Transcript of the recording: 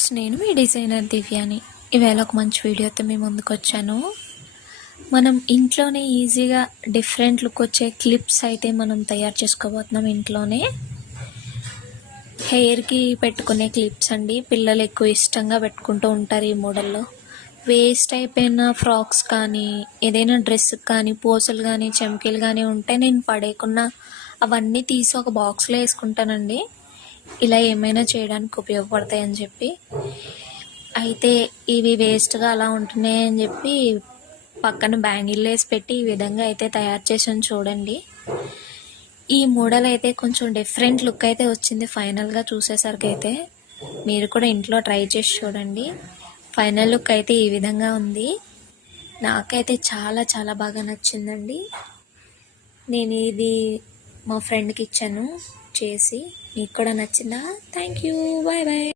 Friends, నేను మీ designer దివ్యాని. ఈవేళ ఒక మంచి వీడియోతో మీ ముందుకు వచ్చాను. మనం ఇంట్లోనే ఈజీగా డిఫరెంట్ లుక్ వచ్చే క్లిప్స్ అయితే మనం తయారు చేసుకోబోతున్నాం. ఇంట్లోనే హెయిర్కి పెట్టుకునే క్లిప్స్ అండి. పిల్లలు ఎక్కువ ఇష్టంగా పెట్టుకుంటూ ఉంటారు ఈ మోడల్లో. వేస్ట్ అయిపోయిన ఫ్రాక్స్ కానీ, ఏదైనా డ్రెస్కి కానీ, పూసలు కానీ, చెమ్కీలు కానీ ఉంటే నేను పడేయకుండా అవన్నీ తీసి ఒక బాక్స్లో వేసుకుంటానండి. ఇలా ఏమైనా చేయడానికి ఉపయోగపడతాయని చెప్పి. అయితే ఇవి వేస్ట్గా అలా ఉంటున్నాయి అని చెప్పి పక్కన బ్యాంగిల్ వేసి పెట్టి ఈ విధంగా అయితే తయారు చేసాను చూడండి. ఈ మోడల్ అయితే కొంచెం డిఫరెంట్ లుక్ అయితే వచ్చింది. ఫైనల్గా చూసేసరికి అయితే మీరు కూడా ఇంట్లో ట్రై చేసి చూడండి. ఫైనల్ లుక్ అయితే ఈ విధంగా ఉంది. నాకైతే చాలా చాలా బాగా నచ్చిందండి. నేను ఇది మా ఫ్రెండ్కి ఇచ్చాను చేసి. మీకు కూడా నచ్చిందా? Thank you. Bye bye.